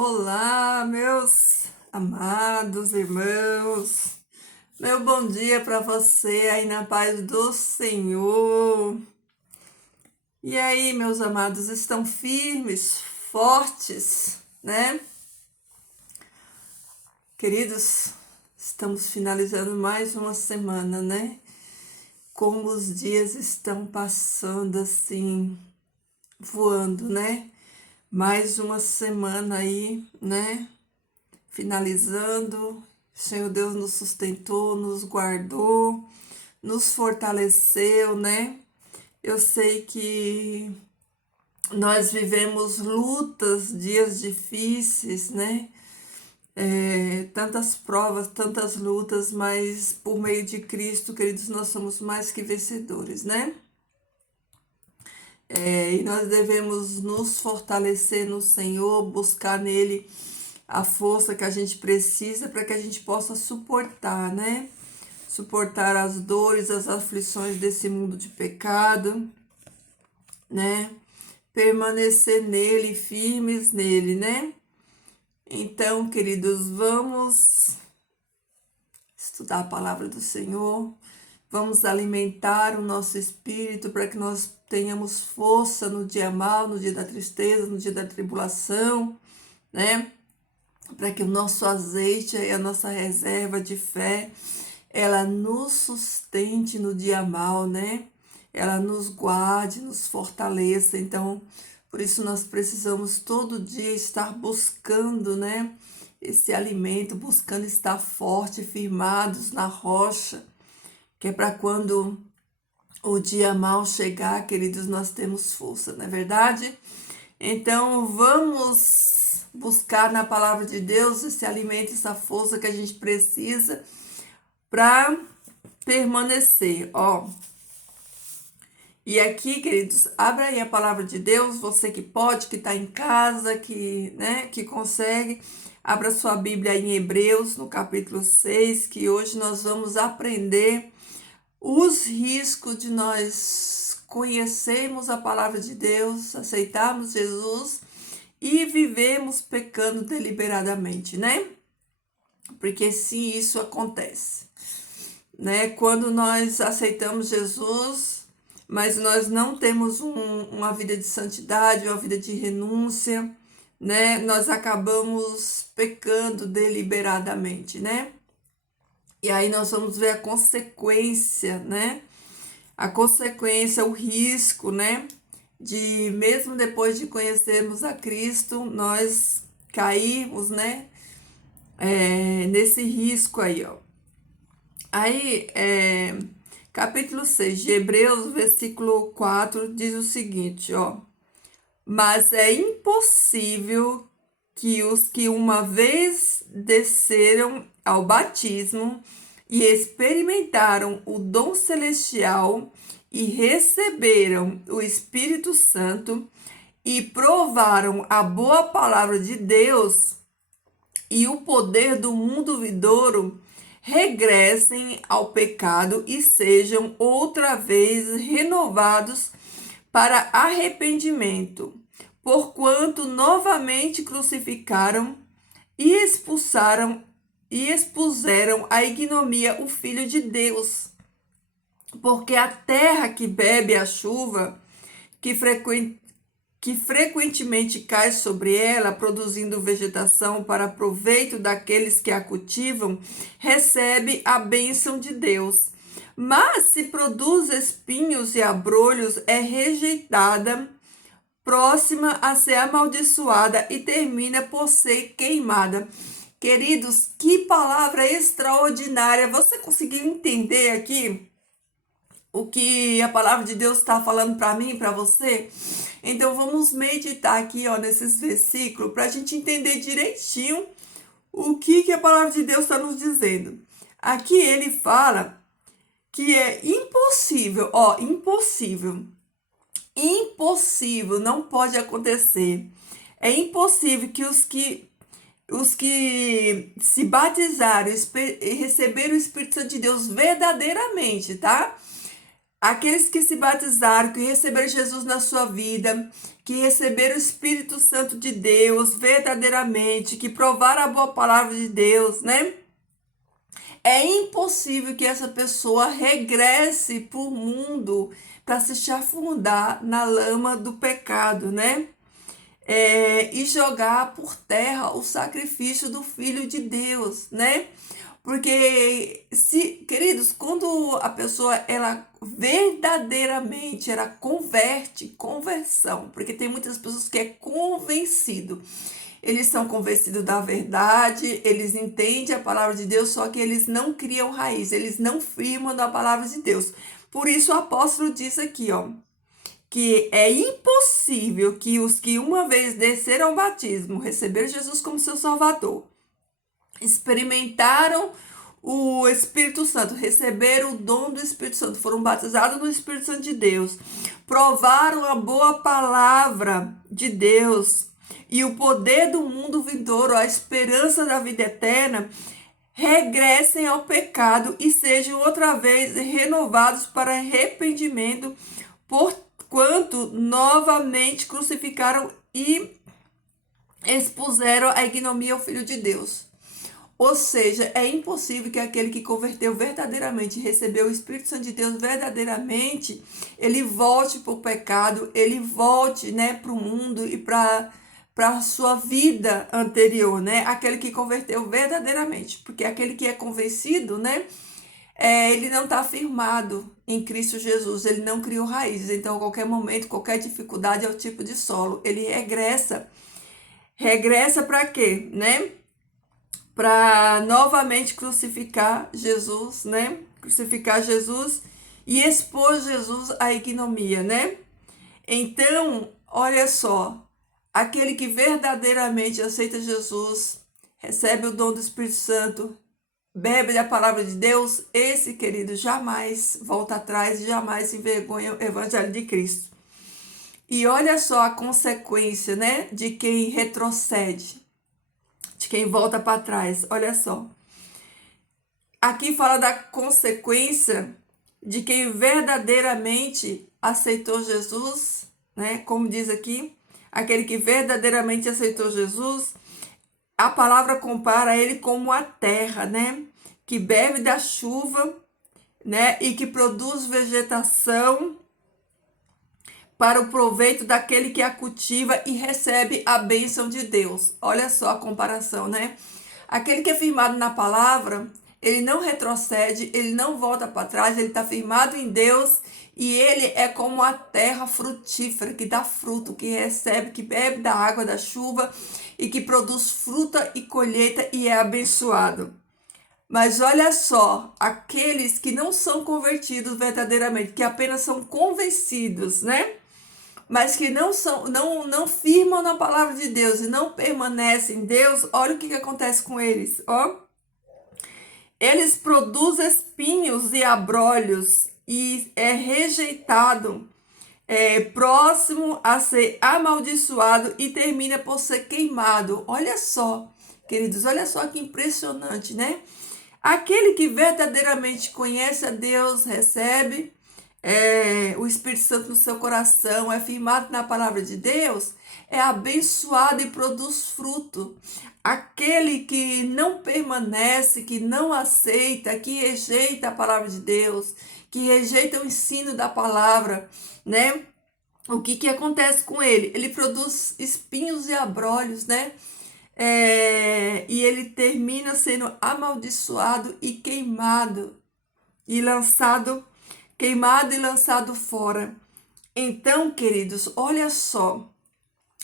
Olá, meus amados irmãos. Meu bom dia para você aí na paz do Senhor. E aí, meus amados, estão firmes, fortes, né? Queridos, estamos finalizando mais uma semana, né? Como os dias estão passando assim, voando, né? Mais uma semana aí, né? Finalizando, o Senhor Deus nos sustentou, nos guardou, nos fortaleceu, né? Eu sei que nós vivemos lutas, dias difíceis, né? Tantas provas, tantas lutas, mas por meio de Cristo, queridos, nós somos mais que vencedores, né? E nós devemos nos fortalecer no Senhor, buscar nele a força que a gente precisa para que a gente possa suportar, né? Suportar as dores, as aflições desse mundo de pecado, né? Permanecer nele, firmes nele, né? Então, queridos, vamos estudar a palavra do Senhor, vamos alimentar o nosso espírito para que nós tenhamos força no dia mau, no dia da tristeza, no dia da tribulação, né? Para que o nosso azeite e a nossa reserva de fé, ela nos sustente no dia mau, né? Ela nos guarde, nos fortaleça. Então, por isso nós precisamos todo dia estar buscando, né? Esse alimento, buscando estar forte, firmados na rocha, que é para quando o dia mau chegar, queridos, nós temos força, não é verdade? Então, vamos buscar na palavra de Deus esse alimento, essa força que a gente precisa para permanecer, ó. E aqui, queridos, abra aí a palavra de Deus, você que pode, que está em casa, que, né, que consegue, abra sua Bíblia em Hebreus, no capítulo 6, que hoje nós vamos aprender os riscos de nós conhecermos a palavra de Deus, aceitarmos Jesus e vivemos pecando deliberadamente, né? Porque sim, isso acontece, né? Quando nós aceitamos Jesus, mas nós não temos uma vida de santidade, uma vida de renúncia, né? Nós acabamos pecando deliberadamente, né? E aí nós vamos ver a consequência, né? A consequência, o risco, né? De mesmo depois de conhecermos a Cristo, nós cairmos, né? Nesse risco aí, ó. Aí, capítulo 6 de Hebreus, versículo 4, diz o seguinte, ó. Mas é impossível que os que uma vez desceram ao batismo e experimentaram o dom celestial e receberam o Espírito Santo e provaram a boa palavra de Deus e o poder do mundo vindouro, regressem ao pecado e sejam outra vez renovados para arrependimento, porquanto novamente crucificaram e expulsaram e expuseram à ignomínia o Filho de Deus. Porque a terra que bebe a chuva, que frequentemente cai sobre ela, produzindo vegetação para proveito daqueles que a cultivam, recebe a bênção de Deus. Mas se produz espinhos e abrolhos, é rejeitada, próxima a ser amaldiçoada e termina por ser queimada. Queridos, que palavra extraordinária! Você conseguiu entender aqui o que a palavra de Deus está falando para mim e para você? Então vamos meditar aqui, ó, nesses versículos para a gente entender direitinho o que a palavra de Deus está nos dizendo. Aqui ele fala que é impossível, ó, impossível, não pode acontecer. É impossível que os que se batizaram e receberam o Espírito Santo de Deus verdadeiramente, tá? Aqueles que se batizaram, que receberam Jesus na sua vida, que receberam o Espírito Santo de Deus verdadeiramente, que provaram a boa palavra de Deus, né? É impossível que essa pessoa regresse para o mundo para se chafurdar na lama do pecado, né? E jogar por terra o sacrifício do Filho de Deus, né? Porque, queridos, quando a pessoa ela verdadeiramente ela conversão, porque tem muitas pessoas que é convencido. Eles são convencidos da verdade, eles entendem a palavra de Deus, só que eles não criam raiz, eles não firmam na palavra de Deus. Por isso o apóstolo diz aqui, ó, que é impossível que os que uma vez desceram ao batismo, receberam Jesus como seu Salvador, experimentaram o Espírito Santo, receberam o dom do Espírito Santo, foram batizados no Espírito Santo de Deus, provaram a boa palavra de Deus e o poder do mundo vindouro, a esperança da vida eterna, regressem ao pecado e sejam outra vez renovados para arrependimento, porquanto novamente crucificaram e expuseram a ignomia ao Filho de Deus. Ou seja, é impossível que aquele que converteu verdadeiramente, recebeu o Espírito Santo de Deus verdadeiramente, ele volte para o pecado, ele volte, né, para o mundo e para a sua vida anterior, né? Aquele que converteu verdadeiramente. Porque aquele que é convencido, né, ele não está firmado em Cristo Jesus, ele não criou raízes. Então, a qualquer momento, qualquer dificuldade é o tipo de solo. Ele regressa. Regressa para quê, né? Para novamente crucificar Jesus, né? Crucificar Jesus e expor Jesus à ignomia, né? Então, olha só, aquele que verdadeiramente aceita Jesus, recebe o dom do Espírito Santo, bebe da palavra de Deus, esse, querido, jamais volta atrás, jamais envergonha o evangelho de Cristo. E olha só a consequência, né, de quem retrocede, de quem volta para trás. Olha só. Aqui fala da consequência de quem verdadeiramente aceitou Jesus, né? Como diz aqui, aquele que verdadeiramente aceitou Jesus, a palavra compara ele como a terra, né? Que bebe da chuva, né? E que produz vegetação para o proveito daquele que a cultiva e recebe a bênção de Deus. Olha só a comparação, né? Aquele que é firmado na palavra, ele não retrocede, ele não volta para trás, ele está firmado em Deus e ele é como a terra frutífera que dá fruto, que recebe, que bebe da água da chuva e que produz fruta e colheita e é abençoado. Mas olha só, aqueles que não são convertidos verdadeiramente, que apenas são convencidos, né? Mas que não firmam na palavra de Deus e não permanecem em Deus, olha o que acontece com eles, ó. Eles produzem espinhos e abrolhos e é rejeitado, próximo a ser amaldiçoado e termina por ser queimado. Olha só, queridos, olha só que impressionante, né? Aquele que verdadeiramente conhece a Deus, recebe o Espírito Santo no seu coração, é firmado na palavra de Deus, é abençoado e produz fruto. Aquele que não permanece, que não aceita, que rejeita a palavra de Deus, que rejeita o ensino da palavra, né? O que acontece com ele? Ele produz espinhos e abrolhos, né? E ele termina sendo amaldiçoado e queimado e lançado fora. Então, queridos, olha só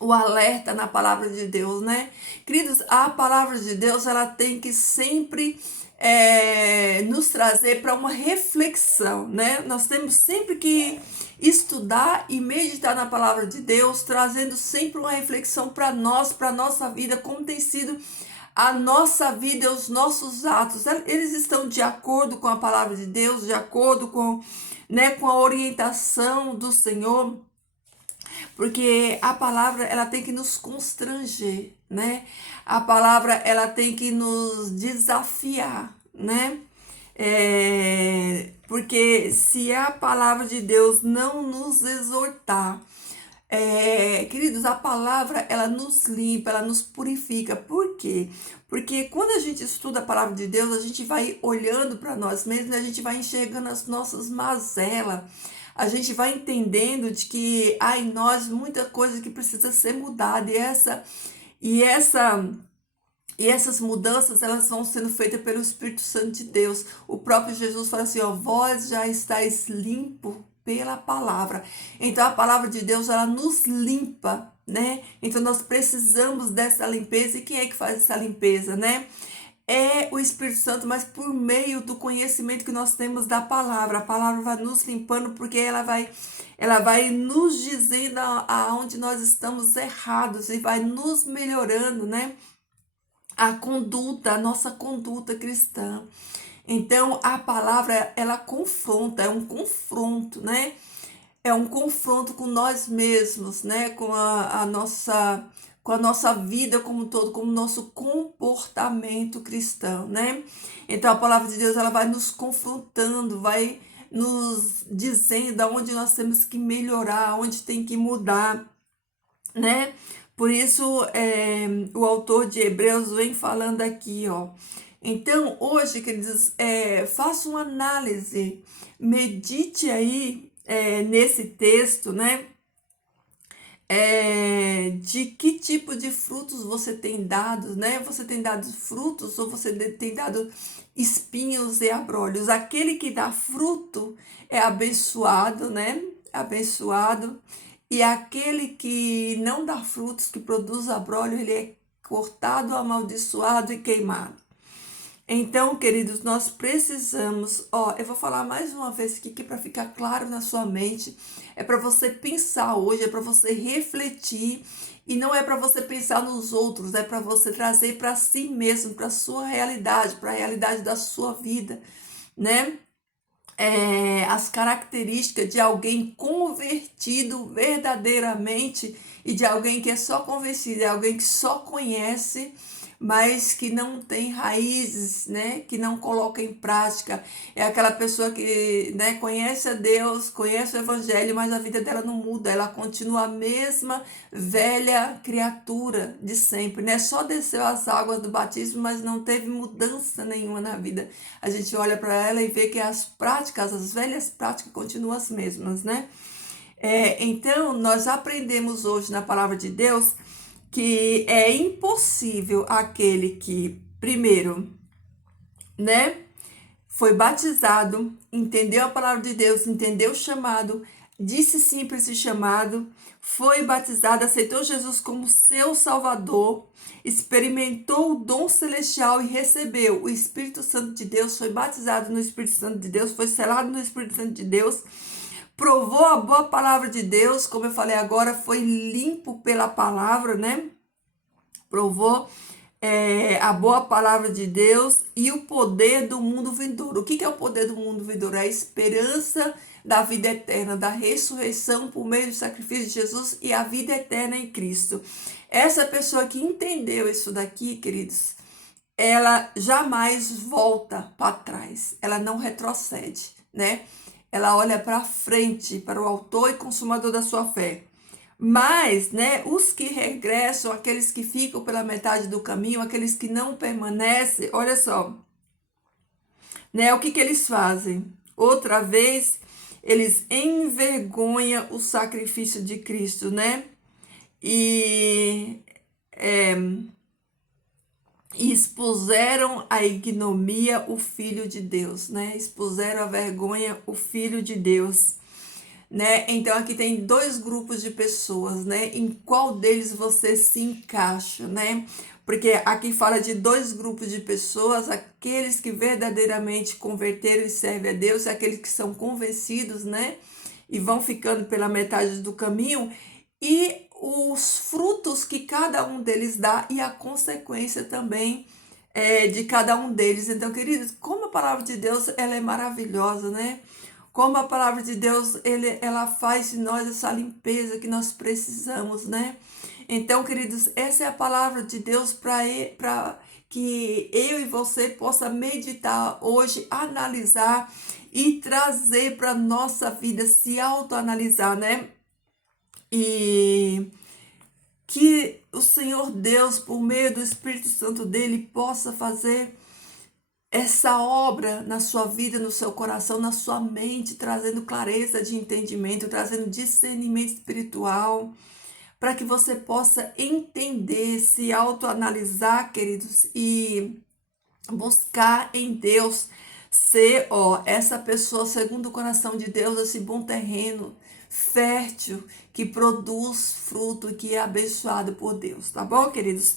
o alerta na palavra de Deus, né? Queridos, a palavra de Deus, ela tem que sempre nos trazer para uma reflexão, né? Nós temos sempre que estudar e meditar na palavra de Deus, trazendo sempre uma reflexão para nós, para a nossa vida, como tem sido a nossa vida e os nossos atos. Eles estão de acordo com a palavra de Deus, de acordo com, né, com a orientação do Senhor. Porque a palavra, ela tem que nos constranger, né? A palavra, ela tem que nos desafiar, né? Porque se a palavra de Deus não nos exortar, queridos, a palavra, ela nos limpa, ela nos purifica. Por quê? Porque quando a gente estuda a palavra de Deus, a gente vai olhando para nós mesmos, a gente vai enxergando as nossas mazelas, a gente vai entendendo de que há em nós muita coisa que precisa ser mudada, e essa e essas mudanças, elas vão sendo feitas pelo Espírito Santo de Deus. O próprio Jesus fala assim, ó, vós já estáis limpo pela palavra. Então a palavra de Deus, ela nos limpa, né? Então nós precisamos dessa limpeza. E quem é que faz essa limpeza, né? É o Espírito Santo, mas por meio do conhecimento que nós temos da palavra. A palavra vai nos limpando, porque ela vai nos dizendo aonde nós estamos errados e vai nos melhorando, né? A conduta, a nossa conduta cristã. Então, a palavra, ela confronta, é um confronto, né? É um confronto com nós mesmos, né? Com a nossa vida como um todo, com o nosso comportamento cristão, né? Então, a palavra de Deus, ela vai nos confrontando, vai nos dizendo aonde nós temos que melhorar, onde tem que mudar, né? Por isso, o autor de Hebreus vem falando aqui, ó. Então, hoje, queridos, faça uma análise, medite aí nesse texto, né? De que tipo de frutos você tem dado, né? Você tem dado frutos ou você tem dado espinhos e abrolhos? Aquele que dá fruto é abençoado, né? Abençoado. E aquele que não dá frutos, que produz abrolho, ele é cortado, amaldiçoado e queimado. Então, queridos, nós precisamos, eu vou falar mais uma vez aqui que para ficar claro na sua mente, é para você pensar hoje, é para você refletir, e não é para você pensar nos outros, é para você trazer para si mesmo, para a sua realidade, para a realidade da sua vida, né? As características de alguém convertido verdadeiramente e de alguém que é só convencido, é alguém que só conhece, mas que não tem raízes, né? Que não coloca em prática. É aquela pessoa que, né, conhece a Deus, conhece o Evangelho, mas a vida dela não muda, ela continua a mesma velha criatura de sempre, né? Só desceu as águas do batismo, mas não teve mudança nenhuma na vida. A gente olha para ela e vê que as práticas, as velhas práticas continuam as mesmas, né? Então, nós aprendemos hoje na palavra de Deus que é impossível aquele que, primeiro, né, foi batizado, entendeu a palavra de Deus, entendeu o chamado, disse sim para esse chamado, foi batizado, aceitou Jesus como seu Salvador, experimentou o dom celestial e recebeu o Espírito Santo de Deus, foi batizado no Espírito Santo de Deus, foi selado no Espírito Santo de Deus, provou a boa palavra de Deus, como eu falei agora, foi limpo pela palavra, né? Provou a boa palavra de Deus e o poder do mundo vindouro. O que é o poder do mundo vindouro? É a esperança da vida eterna, da ressurreição por meio do sacrifício de Jesus e a vida eterna em Cristo. Essa pessoa que entendeu isso daqui, queridos, ela jamais volta para trás, ela não retrocede, né? Ela olha para frente, para o autor e consumador da sua fé. Mas, né, os que regressam, aqueles que ficam pela metade do caminho, aqueles que não permanecem, olha só, né, o que eles fazem? Outra vez, eles envergonham o sacrifício de Cristo, né? E expuseram a ignomia o Filho de Deus, né? Expuseram a vergonha o Filho de Deus, né? Então aqui tem dois grupos de pessoas, né? Em qual deles você se encaixa, né? Porque aqui fala de dois grupos de pessoas, aqueles que verdadeiramente converteram e servem a Deus, e aqueles que são convencidos, né? E vão ficando pela metade do caminho, e os frutos que cada um deles dá e a consequência também de cada um deles. Então, queridos, como a palavra de Deus, ela é maravilhosa, né? Como a palavra de Deus, ela faz de nós essa limpeza que nós precisamos, né? Então, queridos, essa é a palavra de Deus para que eu e você possa meditar hoje, analisar e trazer para nossa vida, se autoanalisar, né? E que o Senhor Deus, por meio do Espírito Santo dele, possa fazer essa obra na sua vida, no seu coração, na sua mente, trazendo clareza de entendimento, trazendo discernimento espiritual, para que você possa entender, se autoanalisar, queridos, e buscar em Deus ser, essa pessoa segundo o coração de Deus, esse bom terreno fértil que produz fruto e que é abençoado por Deus, tá bom, queridos?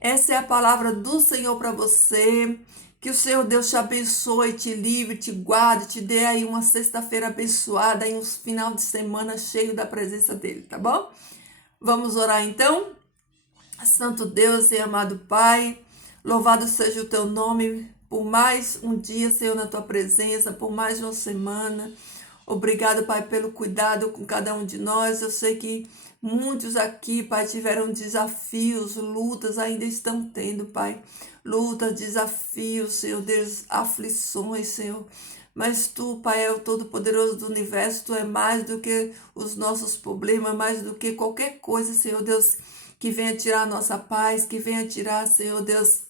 Essa é a palavra do Senhor para você. Que o Senhor Deus te abençoe, te livre, te guarde, te dê aí uma sexta-feira abençoada e um final de semana cheio da presença dele, tá bom? Vamos orar então? Santo Deus e amado Pai, louvado seja o teu nome por mais um dia, Senhor, na tua presença, por mais uma semana. Obrigado, Pai, pelo cuidado com cada um de nós. Eu sei que muitos aqui, Pai, tiveram desafios, lutas, ainda estão tendo, Pai. Lutas, desafios, Senhor Deus, aflições, Senhor. Mas tu, Pai, é o Todo-Poderoso do Universo, tu é mais do que os nossos problemas, mais do que qualquer coisa, Senhor Deus, que venha tirar a nossa paz, que venha tirar, Senhor Deus,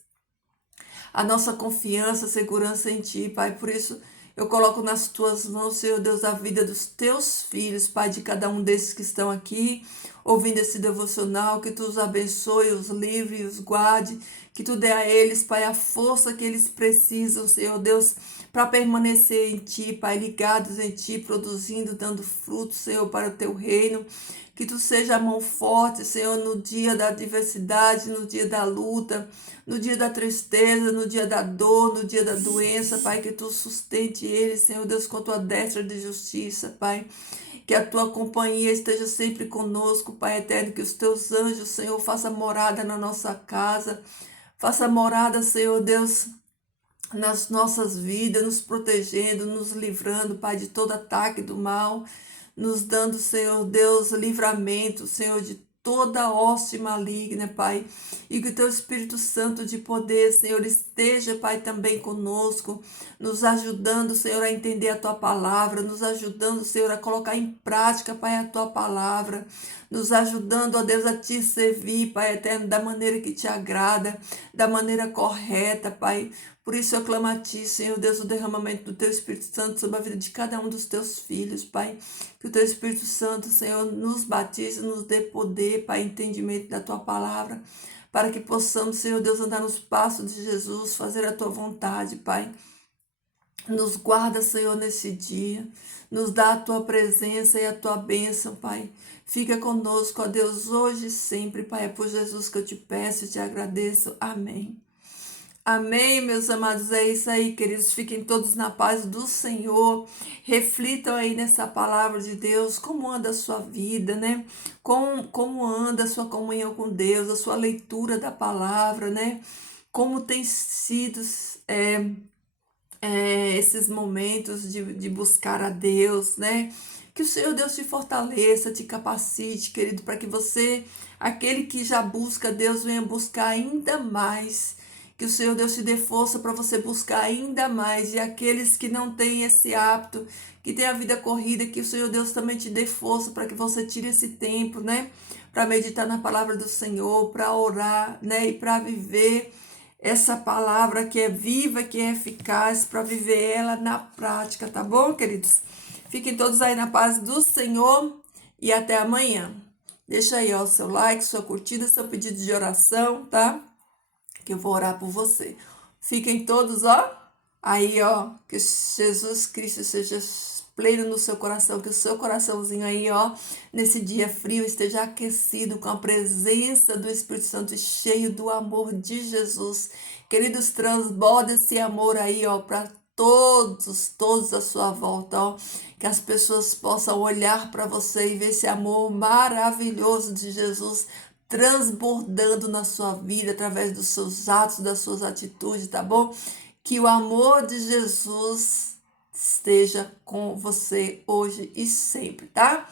a nossa confiança, segurança em Ti, Pai. Por isso, eu coloco nas Tuas mãos, Senhor Deus, a vida dos Teus filhos, Pai, de cada um desses que estão aqui, ouvindo esse devocional, que Tu os abençoe, os livre, os guarde, que Tu dê a eles, Pai, a força que eles precisam, Senhor Deus, para permanecer em Ti, Pai, ligados em Ti, produzindo, dando frutos, Senhor, para o Teu reino. Que Tu seja a mão forte, Senhor, no dia da adversidade, no dia da luta, no dia da tristeza, no dia da dor, no dia da doença, Pai, que Tu sustente eles, Senhor Deus, com a Tua destra de justiça, Pai. Que a Tua companhia esteja sempre conosco, Pai eterno, que os Teus anjos, Senhor, façam morada na nossa casa, faça morada, Senhor Deus, nas nossas vidas, nos protegendo, nos livrando, Pai, de todo ataque do mal, nos dando, Senhor Deus, livramento, Senhor, de toda hoste maligna, Pai, e que o Teu Espírito Santo de poder, Senhor, esteja, Pai, também conosco, nos ajudando, Senhor, a entender a Tua palavra, nos ajudando, Senhor, a colocar em prática, Pai, a Tua palavra, nos ajudando, ó Deus, a Te servir, Pai eterno, da maneira que Te agrada, da maneira correta, Pai. Por isso eu clamo a Ti, Senhor Deus, o derramamento do Teu Espírito Santo sobre a vida de cada um dos Teus filhos, Pai. Que o Teu Espírito Santo, Senhor, nos batize, nos dê poder, Pai, entendimento da Tua palavra, para que possamos, Senhor Deus, andar nos passos de Jesus, fazer a Tua vontade, Pai. Nos guarda, Senhor, nesse dia. Nos dá a Tua presença e a Tua bênção, Pai. Fica conosco, ó Deus, hoje e sempre, Pai. É por Jesus que eu te peço e te agradeço. Amém. Amém, meus amados, é isso aí, queridos, fiquem todos na paz do Senhor, reflitam aí nessa palavra de Deus, como anda a sua vida, né, como anda a sua comunhão com Deus, a sua leitura da palavra, né, como tem sido esses momentos de buscar a Deus, né, que o Senhor Deus te fortaleça, te capacite, querido, para que você, aquele que já busca Deus, venha buscar ainda mais. Que o Senhor Deus te dê força para você buscar ainda mais. E aqueles que não têm esse hábito, que têm a vida corrida, que o Senhor Deus também te dê força para que você tire esse tempo, né? Para meditar na palavra do Senhor, para orar, né? E para viver essa palavra que é viva, que é eficaz, para viver ela na prática, tá bom, queridos? Fiquem todos aí na paz do Senhor e até amanhã. Deixa aí, ó, o seu like, sua curtida, seu pedido de oração, tá? Que eu vou orar por você. Fiquem todos, ó, aí, ó, que Jesus Cristo seja pleno no seu coração, que o seu coraçãozinho aí, ó, nesse dia frio esteja aquecido com a presença do Espírito Santo e cheio do amor de Jesus. Queridos, transborda esse amor aí, ó, para todos à sua volta, ó, que as pessoas possam olhar para você e ver esse amor maravilhoso de Jesus transbordando na sua vida, através dos seus atos, das suas atitudes, tá bom? Que o amor de Jesus esteja com você hoje e sempre, tá?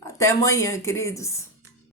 Até amanhã, queridos.